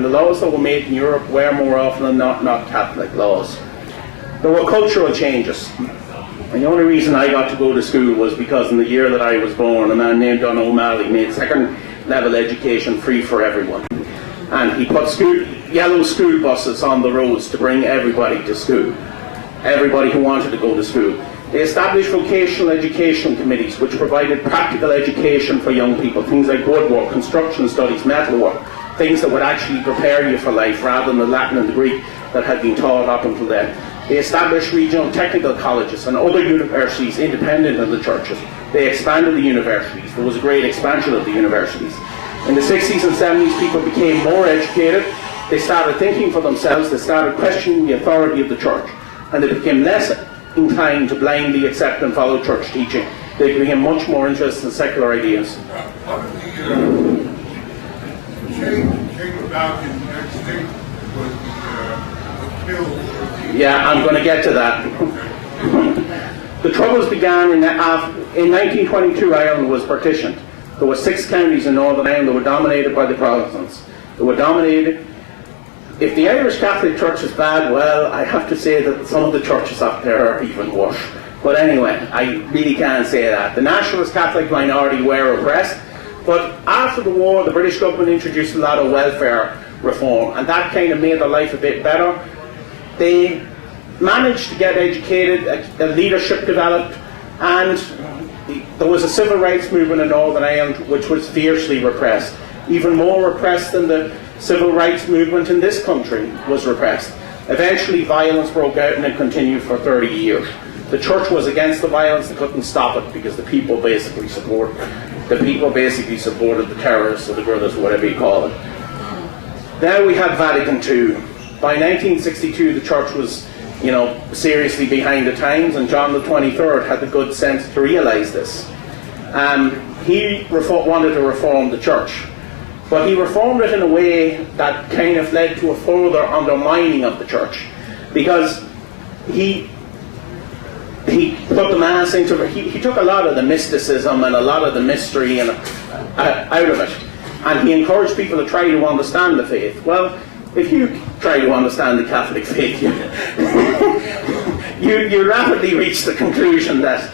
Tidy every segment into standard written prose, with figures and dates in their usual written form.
and the laws that were made in Europe were more often than not Catholic laws. There were cultural changes. And the only reason I got to go to school was because in the year that I was born, a man named Don O'Malley made second level education free for everyone. And he put yellow school buses on the roads to bring everybody to school, everybody who wanted to go to school. They established vocational education committees which provided practical education for young people, things like woodwork, construction studies, metalwork, things that would actually prepare you for life rather than the Latin and the Greek that had been taught up until then. They established regional technical colleges and other universities independent of the churches. They expanded the universities. There was a great expansion of the universities. In the 60s and 70s, people became more educated. They started thinking for themselves. They started questioning the authority of the church. And they became less inclined to blindly accept and follow church teaching. They became much more interested in secular ideas. Part of the change about in the United States was killed. Yeah, I'm going to get to that. The Troubles began in 1922. Ireland was partitioned. There were 6 counties in Northern Ireland that were dominated by the Protestants. They were dominated. If the Irish Catholic Church is bad, well, I have to say that some of the churches up there are even worse. But anyway, I really can't say that. The nationalist Catholic minority were oppressed, but after the war, the British government introduced a lot of welfare reform, and that kind of made their life a bit better. They managed to get educated, a leadership developed, and there was a civil rights movement in Northern Ireland which was fiercely repressed. Even more repressed than the civil rights movement in this country was repressed. Eventually violence broke out and it continued for 30 years. The church was against the violence, they couldn't stop it because the people basically supported the terrorists or the guerrillas, whatever you call it. Then we had Vatican II. By 1962 the church was, seriously behind the times, and John the 23rd had the good sense to realise this. He wanted to reform the church. But he reformed it in a way that kind of led to a further undermining of the church, because he put the Mass into, he took a lot of the mysticism and a lot of the mystery and out of it, and he encouraged people to try to understand the faith. Well, if you try to understand the Catholic faith, you rapidly reach the conclusion that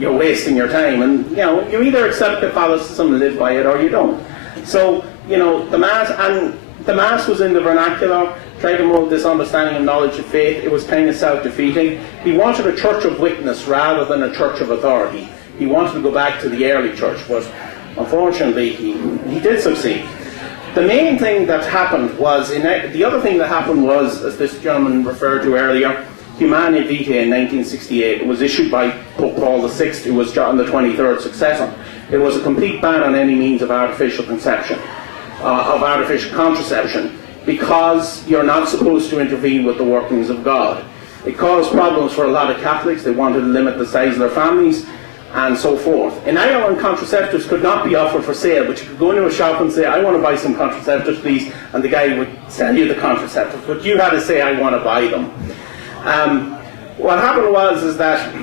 you're wasting your time, and you either accept Catholicism and live by it, or you don't. So, the Mass was in the vernacular, trying to mold this understanding of knowledge of faith. It was kind of self-defeating. He wanted a church of witness rather than a church of authority. He wanted to go back to the early church, but unfortunately he did succeed. The main thing that happened was, the other thing that happened was, as this gentleman referred to earlier, Humanae Vitae in 1968. It was issued by Pope Paul VI, who was John the 23rd successor. It was a complete ban on any means of artificial conception, of artificial contraception, because you're not supposed to intervene with the workings of God. It caused problems for a lot of Catholics. They wanted to limit the size of their families, and so forth. In Ireland, contraceptives could not be offered for sale, but you could go into a shop and say, I want to buy some contraceptives, please, and the guy would sell you the contraceptives, but you had to say, I want to buy them. What happened was that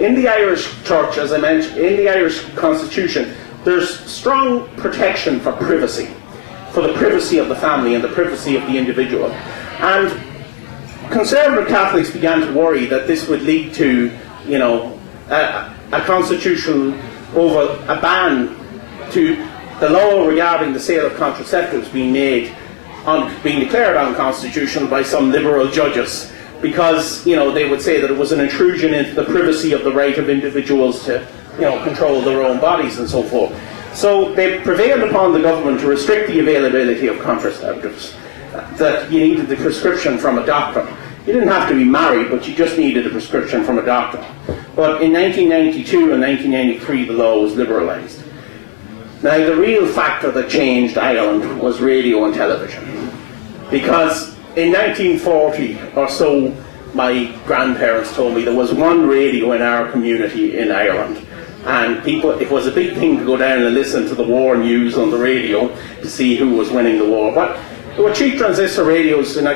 in the Irish Church, as I mentioned, in the Irish Constitution, there's strong protection for privacy, for the privacy of the family and the privacy of the individual. And conservative Catholics began to worry that this would lead to, a constitutional over a ban to the law regarding the sale of contraceptives being declared unconstitutional by some liberal judges, because they would say that it was an intrusion into the privacy of the right of individuals to control their own bodies and so forth. So they prevailed upon the government to restrict the availability of contraceptives, that you needed the prescription from a doctor. You didn't have to be married, but you just needed a prescription from a doctor. But in 1992 and 1993 the law was liberalised. Now the real factor that changed Ireland was radio and television, because in 1940 or so, my grandparents told me there was one radio in our community in Ireland, and it was a big thing to go down and listen to the war news on the radio to see who was winning the war. But there were cheap transistor radios and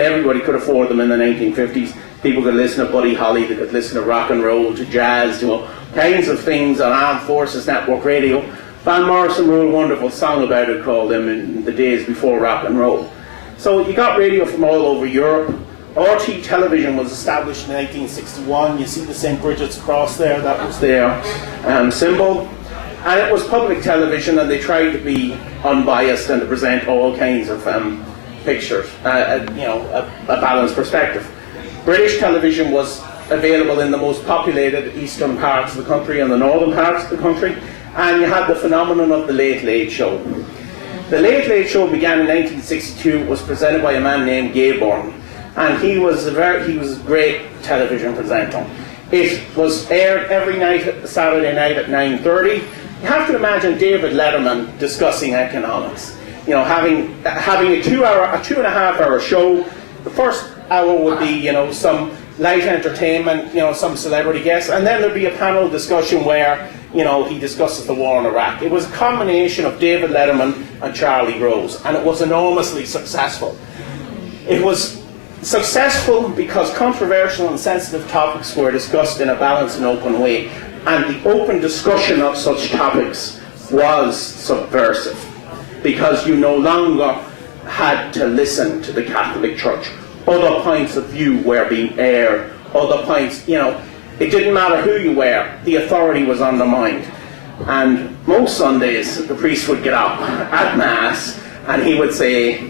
everybody could afford them in the 1950s. People could listen to Buddy Holly, they could listen to rock and roll, to jazz, to all kinds of things on Armed Forces Network Radio. Van Morrison wrote a wonderful song about it called In the Days Before Rock and Roll. So you got radio from all over Europe. RT television was established in 1961. You see the St. Bridget's cross there, that was their symbol. And it was public television, and they tried to be unbiased and to present all kinds of pictures, a balanced perspective. British television was available in the most populated eastern parts of the country and the northern parts of the country, and you had the phenomenon of the Late Late Show. The Late Late Show began in 1962. It was presented by a man named Gayborn, and he was a great television presenter. It was aired every night, Saturday night at 9:30. You have to imagine David Letterman discussing economics. You know, having a 2.5 hour show. The first hour would be, some light entertainment, some celebrity guests, and then there'd be a panel discussion where, he discusses the war in Iraq. It was a combination of David Letterman and Charlie Rose, and it was enormously successful. It was successful because controversial and sensitive topics were discussed in a balanced and open way, and the open discussion of such topics was subversive, because you no longer had to listen to the Catholic Church. Other points of view were being aired, other points, it didn't matter who you were, the authority was undermined. And most Sundays, the priest would get up at Mass, and he would say,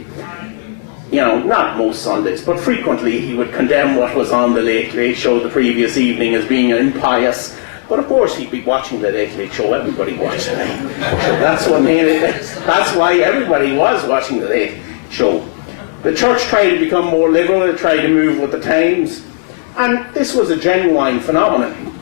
not most Sundays, but frequently he would condemn what was on the Late Late Show the previous evening as being impious. But of course he'd be watching the Late Late Show. Everybody watched it. That's what made it. That's why everybody was watching the Late Show. The church tried to become more liberal. It tried to move with the times, and this was a genuine phenomenon.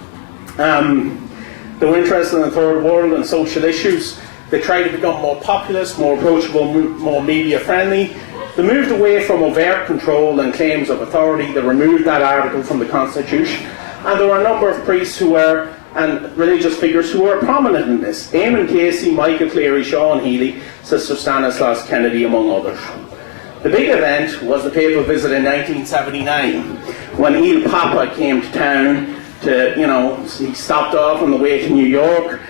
They were interested in the third world and social issues. They tried to become more populist, more approachable, more media friendly. They moved away from overt control and claims of authority. They removed that article from the Constitution. And there were a number of priests and religious figures who were prominent in this. Eamon Casey, Michael Cleary, Sean Healy, Sister Stanislaus Kennedy, among others. The big event was the papal visit in 1979, when Il Papa came to town he stopped off on the way to New York.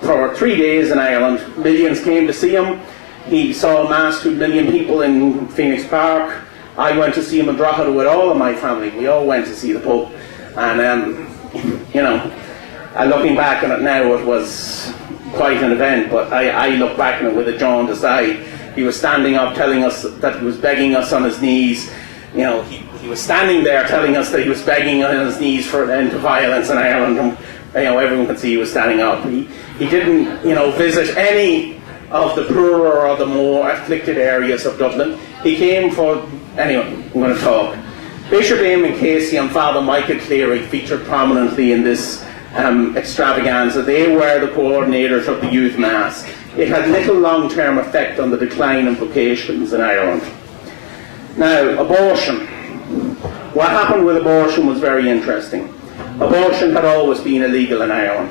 For 3 days in Ireland, millions came to see him. He saw a mass, 2 million people in Phoenix Park. I went to see him in Drogheda with all of my family. We all went to see the Pope. And, looking back on it now, it was quite an event, but I look back on it with a jaundiced eye. He was standing up telling us that he was begging us on his knees. He was standing there telling us that he was begging on his knees for an end to violence in Ireland. And, everyone could see he was standing up. He didn't, visit any of the poorer or the more afflicted areas of Dublin. He came for, anyway, I'm going to talk. Bishop Eamon Casey and Father Michael Cleary featured prominently in this extravaganza. They were the coordinators of the youth mass. It had little long-term effect on the decline in vocations in Ireland. Now, abortion. What happened with abortion was very interesting. Abortion had always been illegal in Ireland.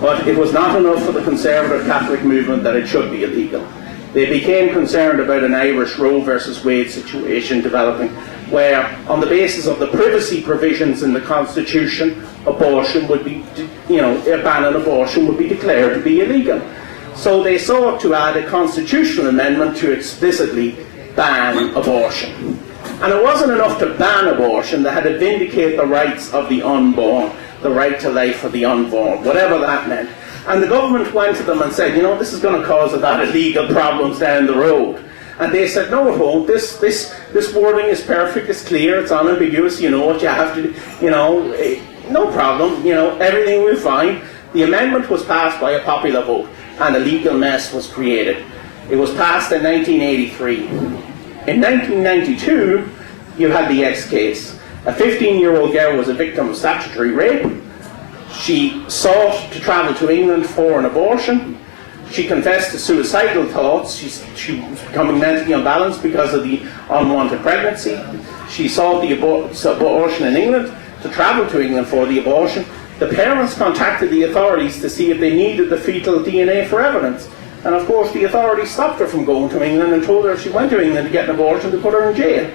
But it was not enough for the conservative Catholic movement that it should be illegal. They became concerned about an Irish Roe versus Wade situation developing, where, on the basis of the privacy provisions in the Constitution, abortion would be, a ban on abortion would be declared to be illegal. So they sought to add a constitutional amendment to explicitly ban abortion. And it wasn't enough to ban abortion, they had to vindicate the rights of the unborn, the right to life for the unborn, whatever that meant. And the government went to them and said, this is going to cause a lot of legal problems down the road. And they said, no, it won't. This wording is perfect, it's clear, it's unambiguous, you know what you have to do, no problem, everything will be fine. The amendment was passed by a popular vote, and a legal mess was created. It was passed in 1983. In 1992, you had the X case. A 15-year-old girl was a victim of statutory rape. She sought to travel to England for an abortion. She confessed to suicidal thoughts. She was becoming mentally unbalanced because of the unwanted pregnancy. She sought the abortion in England, to travel to England for the abortion. The parents contacted the authorities to see if they needed the fetal DNA for evidence. And of course the authorities stopped her from going to England and told her if she went to England to get an abortion to put her in jail,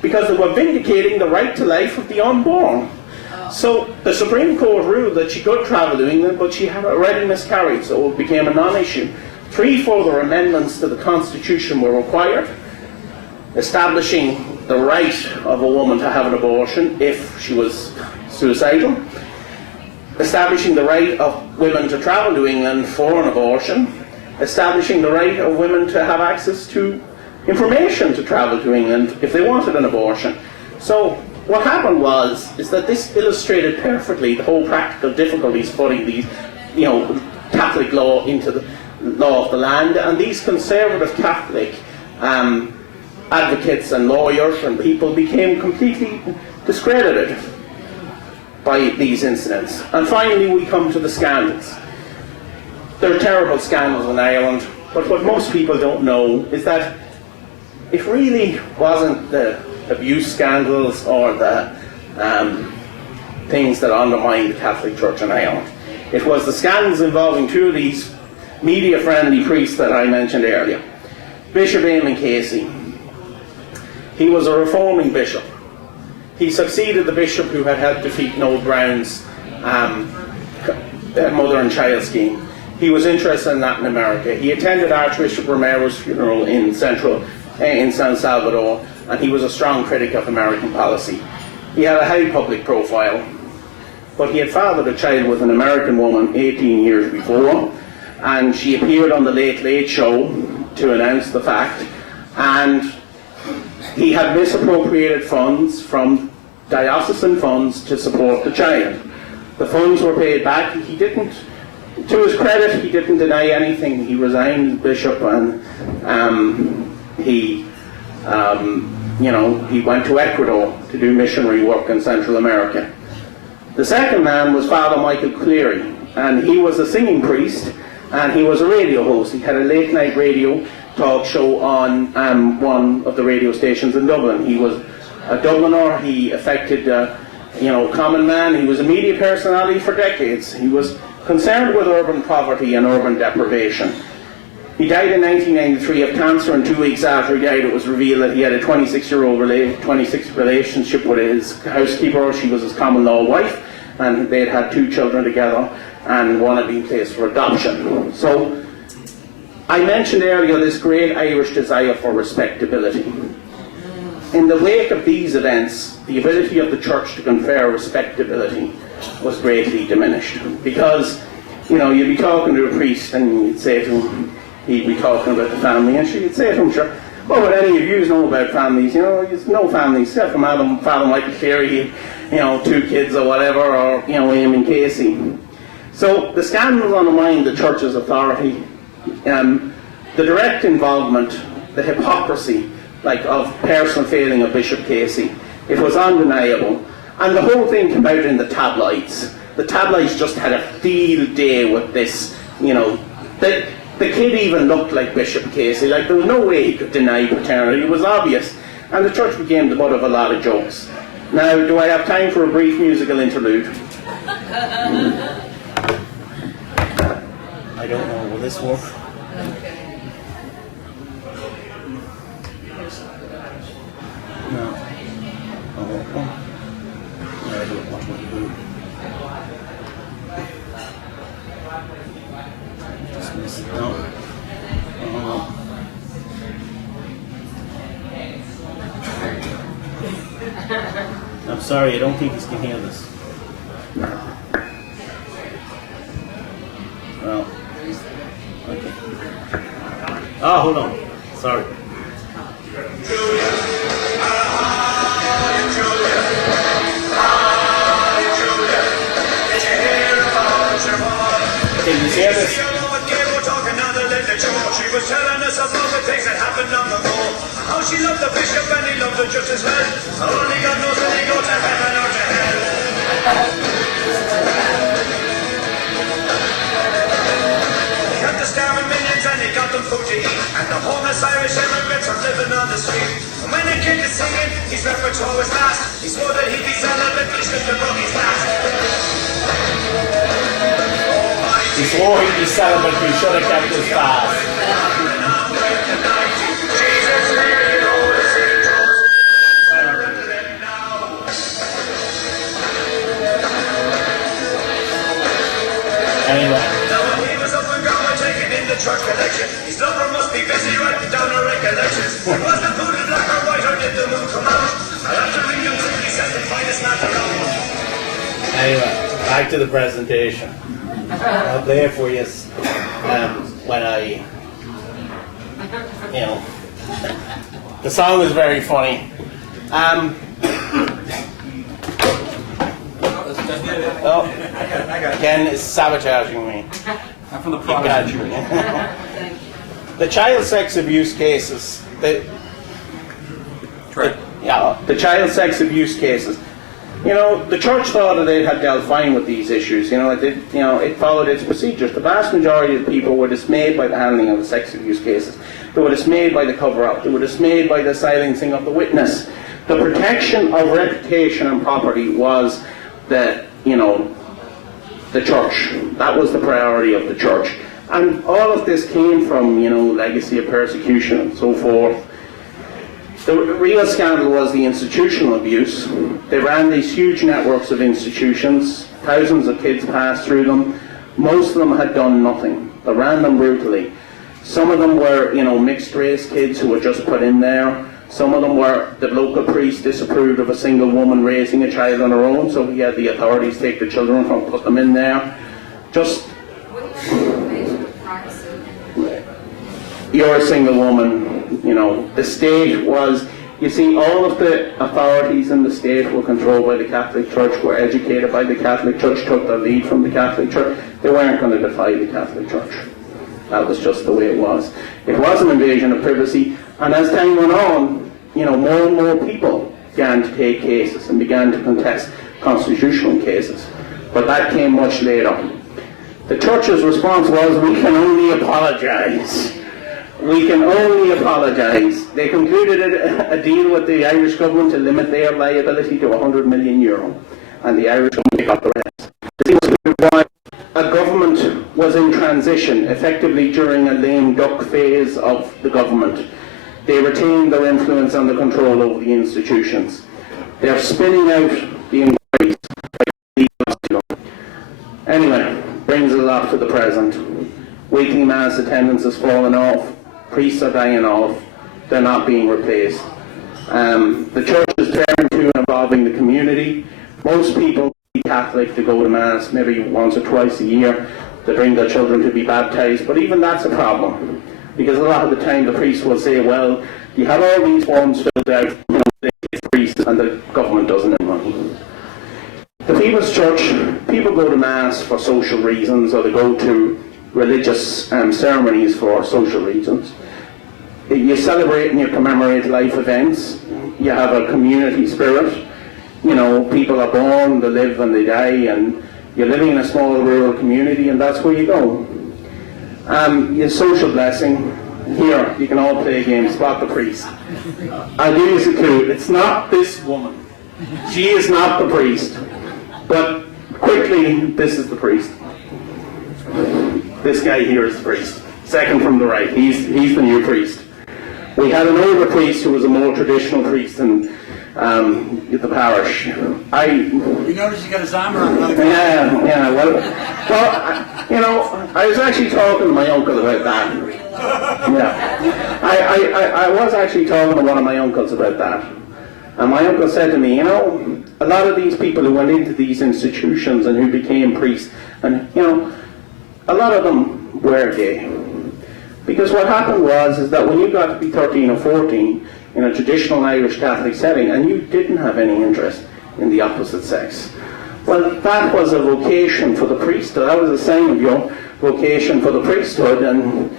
because they were vindicating the right to life of the unborn. So the Supreme Court ruled that she could travel to England, but she had already miscarried, so it became a non-issue. 3 further amendments to the Constitution were required, establishing the right of a woman to have an abortion if she was suicidal, establishing the right of women to travel to England for an abortion, establishing the right of women to have access to information to travel to England if they wanted an abortion. So what happened is that this illustrated perfectly the whole practical difficulties putting these, Catholic law into the law of the land, and these conservative Catholic advocates and lawyers and people became completely discredited by these incidents. And finally we come to the scandals. There are terrible scandals in Ireland, but what most people don't know is that it really wasn't the abuse scandals or the things that undermined the Catholic Church in Ireland. It was the scandals involving 2 of these media-friendly priests that I mentioned earlier. Bishop Eamon Casey. He was a reforming bishop. He succeeded the bishop who had helped defeat Noel Brown's mother and child scheme. He was interested in Latin America. He attended Archbishop Romero's funeral in San Salvador, and he was a strong critic of American policy. He had a high public profile, but he had fathered a child with an American woman 18 years before, and she appeared on the Late Late Show to announce the fact, and he had misappropriated funds from diocesan funds to support the child. The funds were paid back. He didn't, to his credit, he didn't deny anything. He resigned as bishop, and he went to Ecuador to do missionary work in Central America. The second man was Father Michael Cleary, and he was a singing priest, and he was a radio host. He had a late night radio talk show on one of the radio stations in Dublin. He was a Dubliner. He affected common man. He was a media personality for decades. He was concerned with urban poverty and urban deprivation. He died in 1993 of cancer, and 2 weeks after he died it was revealed that he had a 26 relationship with his housekeeper. She was his common law wife, and they had had 2 children together, and one had been placed for adoption. So I mentioned earlier this great Irish desire for respectability. In the wake of these events, the ability of the church to confer respectability was greatly diminished, because you'd be talking to a priest and you'd say to him, he'd be talking about the family, and she'd say to him, sure, what would any of you know about families? There's no families, except from Father Michael Cleary, 2 kids or whatever, or Eamon Casey. So the scandals undermined the church's authority. The direct involvement, the hypocrisy, of personal failing of Bishop Casey, it was undeniable. And the whole thing came out in the tabloids. The tabloids just had a field day with this, The kid even looked like Bishop Casey. There was no way he could deny paternity. It was obvious. And the church became the butt of a lot of jokes. Now, do I have time for a brief musical interlude? I don't know. Will this work? No. Oh, I don't want to do. No. I'm sorry, I don't think this can hear this. Well, okay. Oh, hold on. Sorry. Can you hear this? She was telling us about the things that happened long ago. How she loved the bishop and he loved her just as well. Only God knows when they go to heaven or to hell. He had the starving millions and he got them food to eat. And the homeless Irish immigrants are living on the street. And when the kid is singing, his repertoire was vast. He swore that he'd be celibate, he slipped the book his last. Before he'd be celibate, he should have kept his fast. Anyway. Now when he was up and gone, taking in the church collection, his lover must be busy writing down her recollections. Was the poodle black or white, or did the moon come out? I'll have to ring him till he says the finest man around. Anyway, back to the presentation. I'll play it for you when I, the song is very funny. Ken is sabotaging me. I'm from the Protestant. The child sex abuse cases. The child sex abuse cases. The church thought that it had dealt fine with these issues. It followed its procedures. The vast majority of people were dismayed by the handling of the sex abuse cases. They were dismayed by the cover-up. They were dismayed by the silencing of the witness. The protection of reputation and property was the church. That was the priority of the church. And all of this came from, legacy of persecution and so forth. The real scandal was the institutional abuse. They ran these huge networks of institutions. Thousands of kids passed through them. Most of them had done nothing. They ran them brutally. Some of them were, mixed race kids who were just put in there. Some of them were the local priest disapproved of a single woman raising a child on her own, so he had the authorities take the children and put them in there. Just, you're a single woman. The state was, all of the authorities in the state were controlled by the Catholic Church, were educated by the Catholic Church, took their lead from the Catholic Church. They weren't going to defy the Catholic Church. That was just the way it was. It was an invasion of privacy, and as time went on, more and more people began to take cases and began to contest constitutional cases. But that came much later. The church's response was, we can only apologise. We can only apologise. They concluded a deal with the Irish government to limit their liability to €100 million, and the Irish government got the rest. This was why a government was in transition, effectively during a lame duck phase of the government. They retained their influence and the control over the institutions. They're spinning out the inquiries. Anyway, brings us up to the present. Weekly mass attendance has fallen off. Priests are dying off. They're not being replaced. The church is turning to and involving the community. Most people be Catholic to go to mass maybe once or twice a year. They bring their children to be baptized, but even that's a problem. Because a lot of the time the priest will say, well, you have all these forms filled out, the priest, and the government doesn't have money. The People's Church, people go to mass for social reasons, or they go to religious ceremonies for social reasons. You celebrate and you commemorate life events. You have a community spirit. People are born, they live and they die, and you're living in a small rural community, and that's where you go. Your social blessing. Here, you can all play a game, spot the priest. I'll give you a clue. It's not this woman. She is not the priest. But quickly, this is the priest. This guy here is the priest. Second from the right. He's the new priest. We had an older priest who was a more traditional priest in the parish. You notice he got his armor on. Yeah. Well, I was actually talking to my uncle about that. Yeah, I was actually talking to one of my uncles about that. And my uncle said to me, a lot of these people who went into these institutions and who became priests, and a lot of them were gay. Because what happened is that when you got to be 13 or 14 in a traditional Irish Catholic setting and you didn't have any interest in the opposite sex, well, that was a vocation for the priesthood. That was a sign of your vocation for the priesthood. And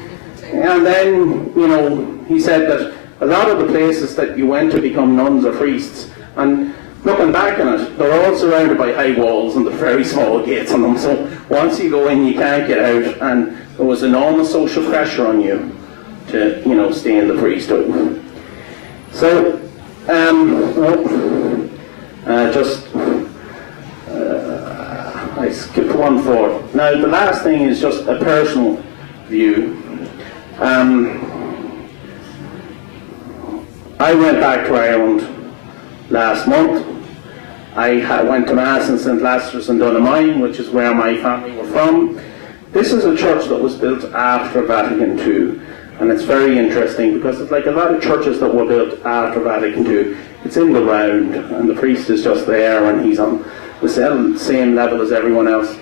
then, he said that a lot of the places that you went to become nuns or priests, and looking back on it, they're all surrounded by high walls and the very small gates on them. So once you go in, you can't get out, and there was enormous social pressure on you to, stay in the priesthood. So, I skipped one forward. Now, the last thing is just a personal view. I went back to Ireland last month. I went to Mass in St. Lazarus in Donaghmine, which is where my family were from. This is a church that was built after Vatican II, and it's very interesting because it's like a lot of churches that were built after Vatican II. It's in the round, and the priest is just there, and he's on the same level as everyone else.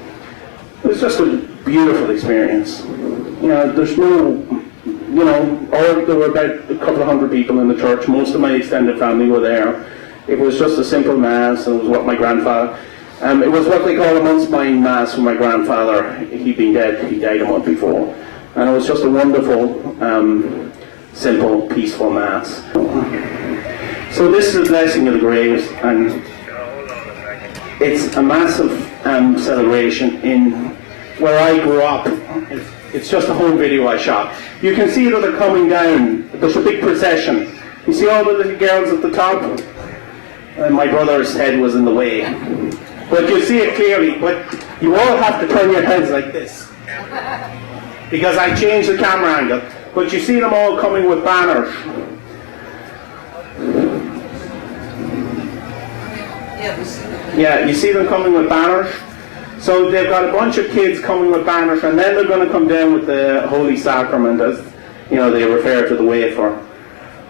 It was just a beautiful experience. You know, there's no, you know, or there were about a couple of hundred people in the church. Most of my extended family were there. It was just a simple mass, and it was what my grandfather. It was what they call a month's mind mass for my grandfather. He'd been dead. He died a month before, and it was just a wonderful, simple, peaceful mass. So this is the blessing of the graves, and it's a massive celebration in where I grew up. It's just a home video I shot. You can see that they're coming down. There's a big procession. You see all the little girls at the top? And my brother's head was in the way. But you see it clearly, but you all have to turn your heads like this, because I changed the camera angle. But you see them all coming with banners. Yeah, you see them coming with banners. So they've got a bunch of kids coming with banners, and then they're going to come down with the Holy Sacrament, as you know, they refer to the wafer.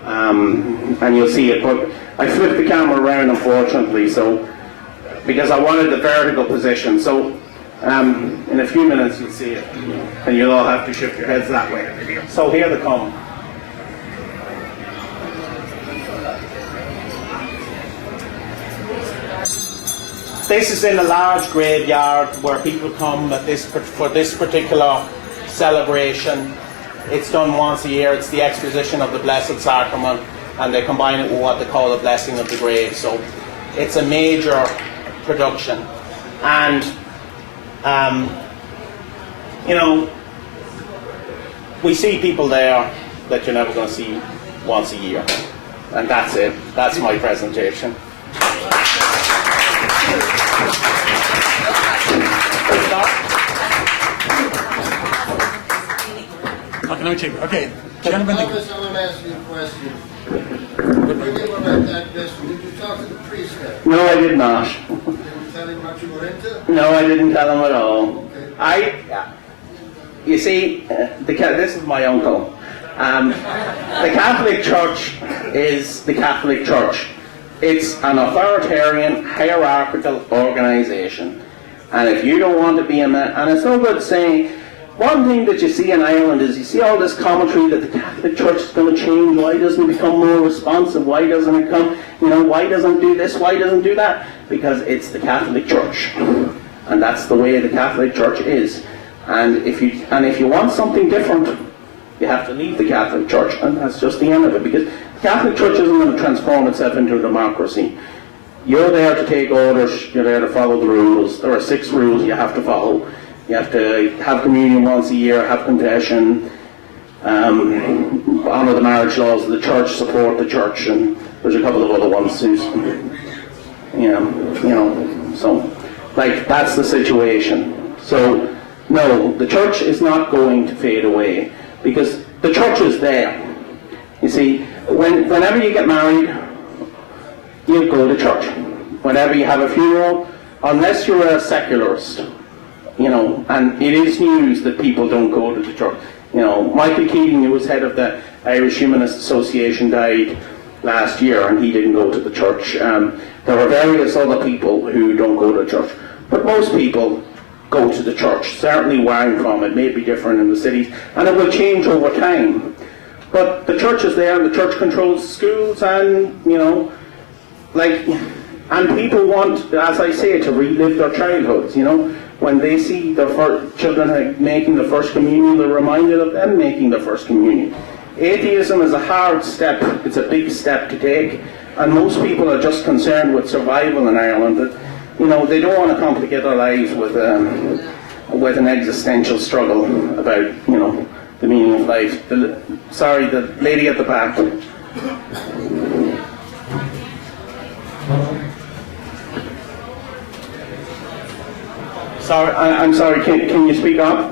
And you'll see it, but I flipped the camera around, unfortunately, so because I wanted the vertical position. So in a few minutes you'll see it, and you'll all have to shift your heads that way. So here they come. This is in a large graveyard where people come for this particular celebration. It's done once a year. It's the exposition of the Blessed Sacrament, and they combine it with what they call the blessing of the grave. So it's a major production, and you know, we see people there that you're never going to see once a year, and that's it. That's my presentation. Okay, gentlemen. Thomas, I want to ask you a question. When you were at that vessel, did you talk to the priest there? No, I did not. Did you tell him what you were into? No, I didn't tell him at all. Okay. You see, this is my uncle. The Catholic Church is the Catholic Church. It's an authoritarian, hierarchical organisation. And if you don't want to be a man, and it's no good saying, one thing that you see in Ireland is you see all this commentary that the Catholic Church is going to change. Why doesn't it become more responsive? Why doesn't it come, you know, why doesn't it do this? Why doesn't it do that? Because it's the Catholic Church. And that's the way the Catholic Church is. And if you want something different, you have to leave the Catholic Church, and that's just the end of it. Because the Catholic Church isn't going to transform itself into a democracy. You're there to take orders, you're there to follow the rules. There are 6 rules you have to follow. You have to have communion once a year, have confession, honour the marriage laws of the church, support the church, and there's a couple of other ones too. So like that's the situation. So no, the church is not going to fade away because the church is there. You see, whenever you get married, you go to church. Whenever you have a funeral, unless you're a secularist, you know, and it is news that people don't go to the church. You know, Michael Keating, who was head of the Irish Humanist Association, died last year, and he didn't go to the church. There are various other people who don't go to church, but most people go to the church. Certainly where I'm from, it may be different in the cities, and it will change over time. But the church is there, and the church controls schools, and you know, like, and people want, as I say, to relive their childhoods. You know, when they see their children making the first communion, they're reminded of them making the first communion. Atheism is a hard step. It's a big step to take, and most people are just concerned with survival in Ireland. That, you know, they don't want to complicate their lives with an existential struggle about, you know, the meaning of life. Sorry, the lady at the back. Sorry, I'm sorry. Can you speak up?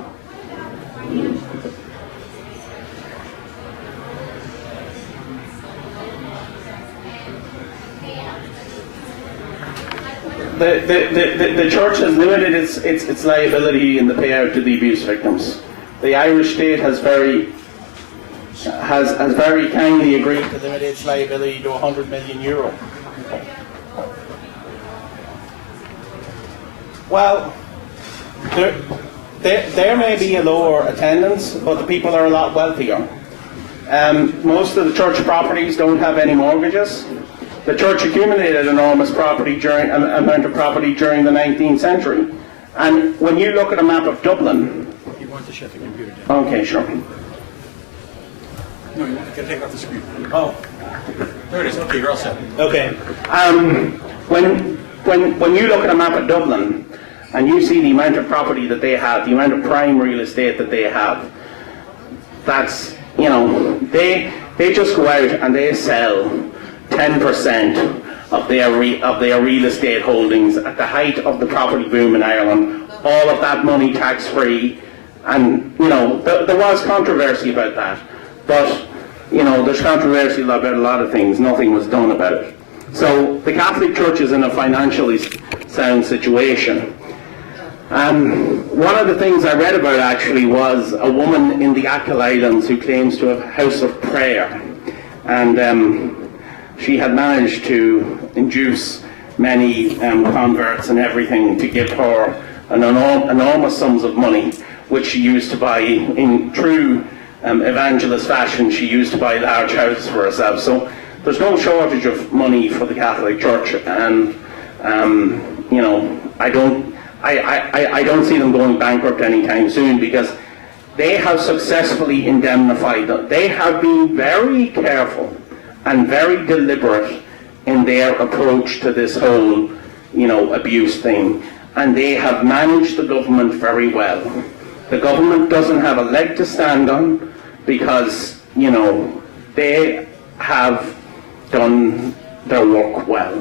the church has limited its liability in the payout to the abuse victims. The Irish state has very kindly agreed to limit its liability to €100 million. Well, there may be a lower attendance, but the people are a lot wealthier. Most of the church properties don't have any mortgages. The church accumulated enormous amount of property during the 19th century. And when you look at a map of Dublin... You want to shut the computer down. Okay, sure. No, you want to take off the screen. Oh. There it is. Okay, you're all set. Okay. When you look at a map of Dublin and you see the amount of property that they have, the amount of prime real estate that they have, that's, you know, they just go out and they sell 10% of their real estate holdings at the height of the property boom in Ireland. All of that money tax-free, and you know there was controversy about that, but you know there's controversy about a lot of things. Nothing was done about it. So the Catholic Church is in a financially sound situation. One of the things I read about actually was a woman in the Achill Islands who claims to have a house of prayer, and she had managed to induce many converts and everything to give her enormous sums of money, which she used to buy, in true evangelist fashion, she used to buy large houses for herself. So there's no shortage of money for the Catholic Church, and you know, I don't see them going bankrupt anytime soon, because they have successfully indemnified them. They have been very careful and very deliberate in their approach to this whole, you know, abuse thing, and they have managed the government very well. The government doesn't have a leg to stand on, because, you know, they have done their work well.